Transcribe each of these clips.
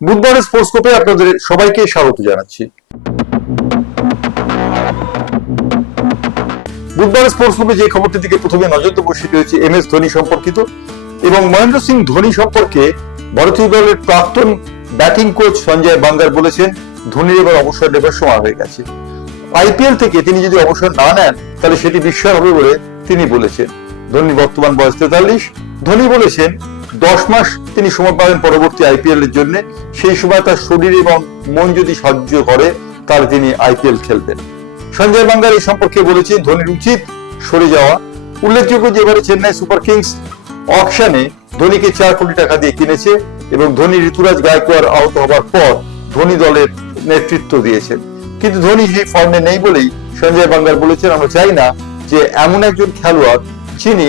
বুধবারের স্পোর্টস কোপে আপনাদের সবাইকে স্বাগত জানাচ্ছি। বুধবারের স্পোর্টস কোপে যে খবরটির দিকে প্রথমে নজর দেবো, সেটি হচ্ছে এম এস ধোনি সম্পর্কিত এবং মহেন্দ্র সিং ধোনি সম্পর্কে ভারতীয় দলের প্রাক্তন ব্যাটিং কোচ সঞ্জয় বাঙ্গার বলেছেন, ধোনির এবার অবসর নেবার সময় হয়ে গেছে। আইপিএল থেকে তিনি যদি অবসর না নেন, তাহলে সেটি বিস্ময় হবে বলে তিনি বলেছেন। ধোনি বর্তমান বয়স তেতাল্লিশ। ধোনি বলেছেন দশ মাস তিনি সময় পাবেন পরবর্তী আইপিএল এর জন্য। সেই সময় তার শরীর এবং মন যদি সাহায্য করে, তাহলে তিনি আইপিএল খেলবেন। সঞ্জয় বাঙ্গার এই সম্পর্কে বলেছে ধোনির উচিত সরে যাওয়া। উল্লেখযোগ্য যে এবারে চেন্নাই সুপার কিংস অকশনে ধোনিকে চার কোটি টাকা দিয়ে কিনেছে এবং ধোনি ঋতুরাজ গায়কোয়াড় আহত হবার পর ধোনি দলের নেতৃত্ব দিয়েছেন কিন্তু ধোনি সেই ফর্মে নেই বলেই সঞ্জয় বাঙ্গার বলেছেন, আমরা চাই না যে এমন একজন খেলোয়াড় যিনি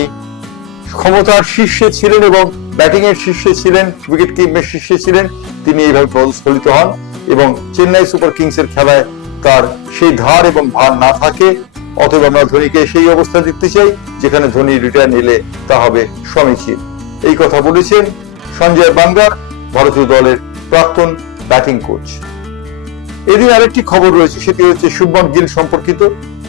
ক্ষমতার শীর্ষে ছিলেন এবং ব্যাটিং এর শীর্ষে ছিলেন উইকেট কিপিংয়ের শীর্ষে ছিলেন, তিনি এইভাবে প্রস্ফলিত হন এবং চেন্নাই সুপার কিংস এর খেলায় তার সেই ধার এবং ভার না থাকে, অতএব আমরা ধোনিকে সেই অবস্থা দেখতে চাই, যেখানে ধোনি রিটার্ন এলে তা হবে সমীচীন। এই কথা বলেছেন সঞ্জয় বাঙ্গার ভারতীয় দলের প্রাক্তন ব্যাটিং কোচ এদিন আরেকটি খবর রয়েছে, সেটি হচ্ছে শুভমন গিল সম্পর্কিত।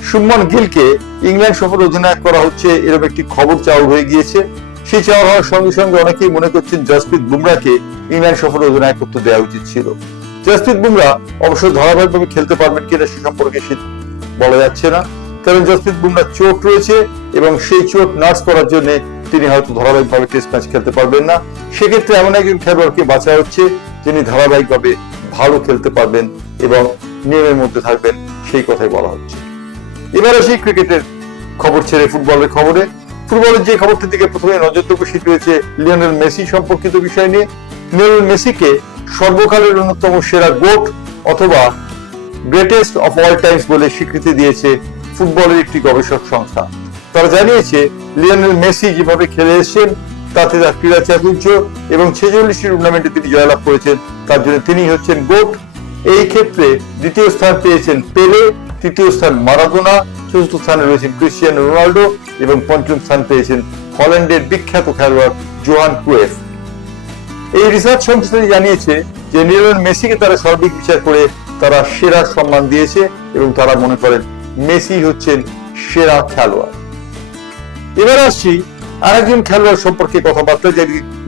শুভমন গিলকে ইংল্যান্ড সফরে অধিনায়ক করা হচ্ছে, এরকম একটি খবর চাউর হয়ে গিয়েছে। সেই চাউর হওয়ার সঙ্গে সঙ্গে অনেকেই মনে করছেন জসপ্রীত বুমরাকে ইংল্যান্ড সফরে অধিনায়কত্ব দেওয়া উচিত ছিল। জসপ্রীত বুমরা অবশ্য ধারাবাহিকভাবে খেলতে পারবেন কিনা সে সম্পর্কে বলা যাচ্ছে না। কারণ জসপ্রীত বুমরা চোট রয়েছে এবং সেই চোট নার্স করার জন্য তিনি হয়তো ধারাবাহিকভাবে টেস্ট ম্যাচ খেলতে পারবেন না। সেক্ষেত্রে এমন একজন খেলোয়াড়কে বাঁচা হচ্ছে যিনি ধারাবাহিকভাবে ভালো খেলতে পারবেন এবং নিয়মের মধ্যে থাকবেন সেই কথাই বলা হচ্ছে। এবার আসি ক্রিকেটের খবর ছেড়ে ফুটবলের খবরে ফুটবলের যে খবরটির দিকে প্রথমে নজর দেবো, সেটি হয়েছে লিওনেল মেসি সম্পর্কিত বিষয় নিয়ে। লিওনেল মেসিকে সর্বকালের অন্যতম সেরা গোট অথবা গ্রেটেস্ট অফ অল টাইমস বলে স্বীকৃতি দিয়েছে ফুটবলের একটি গবেষক সংস্থা। তারা জানিয়েছে, লিওনেল মেসি যেভাবে খেলে এসেছেন, তাতে তার ক্রীড়া চাতুর্য এবং ছেচল্লিশটি টুর্নামেন্টে তিনি জয়লাভ করেছেন, তার জন্য তিনি হচ্ছেন গোট। এই ক্ষেত্রে দ্বিতীয় স্থান পেয়েছেন পেলে। তৃতীয় স্থান মারাদোনা, চতুর্থ স্থানে রয়েছেন ক্রিস্টিয়ানো রোনাল্ডো এবং পঞ্চম স্থান পেয়েছেন হল্যান্ডের বিখ্যাত খেলোয়াড় জোহান ক্রুয়েফ এই রিসার্চ সংস্থাটি জানিয়েছে যে লিওনেল মেসিকে তারা সর্বিক বিচার করে তারা সেরা সম্মান দিয়েছে এবং তারা মনে করেন মেসি হচ্ছেন সেরা খেলোয়াড়। এবার আসছি আরেকজন খেলোয়াড় সম্পর্কে কথাবার্তা যে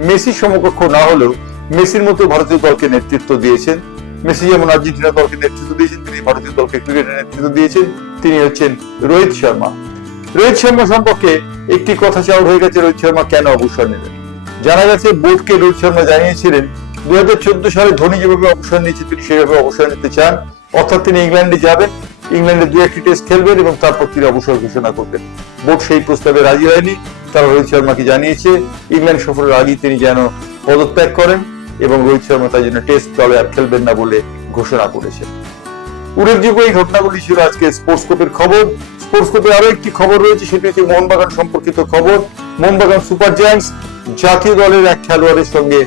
মেসি সমকক্ষ না হলেও মেসির মতো ভারতীয় দলকে নেতৃত্ব দিয়েছেন। মেসি যেমন আর্জেন্টিনা দলকে নেতৃত্ব দিয়েছেন তিনি ভারতীয় দলকে ক্রিকেটের নেতৃত্ব দিয়েছেন, তিনি হচ্ছেন রোহিত শর্মা। রোহিত শর্মা সম্পর্কে একটি কথা চাউর হয়ে গেছে, রোহিত শর্মা কেন অবসর নেবেন? জানা গেছে, বোর্ডকে রোহিত শর্মা জানিয়েছিলেন দুই হাজার চোদ্দ সালে ধোনি যেভাবে অবসর নিয়েছে, তিনি সেভাবে অবসর নিতে চান। অর্থাৎ তিনি ইংল্যান্ডে যাবেন, ইংল্যান্ডে দু একটি টেস্ট খেলবেন এবং তারপর তিনি অবসর ঘোষণা করবেন। বোর্ড সেই প্রস্তাবে রাজি হয়নি, তারা রোহিত শর্মাকে জানিয়েছে, ইংল্যান্ড সফরের আগেই তিনি যেন পদত্যাগ করেন এবং রোহিত শর্মা তাই জন্য টেস্ট দলে আর খেলবেন না বলে ঘোষণা করেছেন। উল্লেখযোগ্য এই ঘটনাগুলি ছিল আজকে স্পোর্টস খবর। স্পোর্টস কোপে আরও একটি খবর রয়েছে, সেটি হচ্ছে মোহনবাগান সম্পর্কিত খবর। মোহনবাগান সুপার জায়ান্টস জাতীয় দলের এক খেলোয়াড়ের সঙ্গে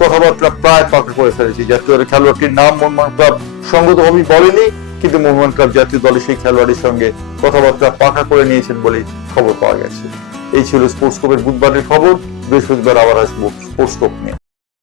কথাবার্তা প্রায় পাকা করে ফেলেছে। জাতীয় দলের খেলোয়াড়টির নাম মোহনবাগান ক্লাব সঙ্গতভাবে বলেনি, কিন্তু মোহনবাগান ক্লাব জাতীয় দলের সেই খেলোয়াড়ের সঙ্গে কথাবার্তা পাকা করে নিয়েছেন বলে খবর পাওয়া গেছে। এই ছিল স্পোর্টস কোপের বুধবারের খবর। বৃহস্পতিবার আবার আসব স্পোর্টস কোপ নিয়ে।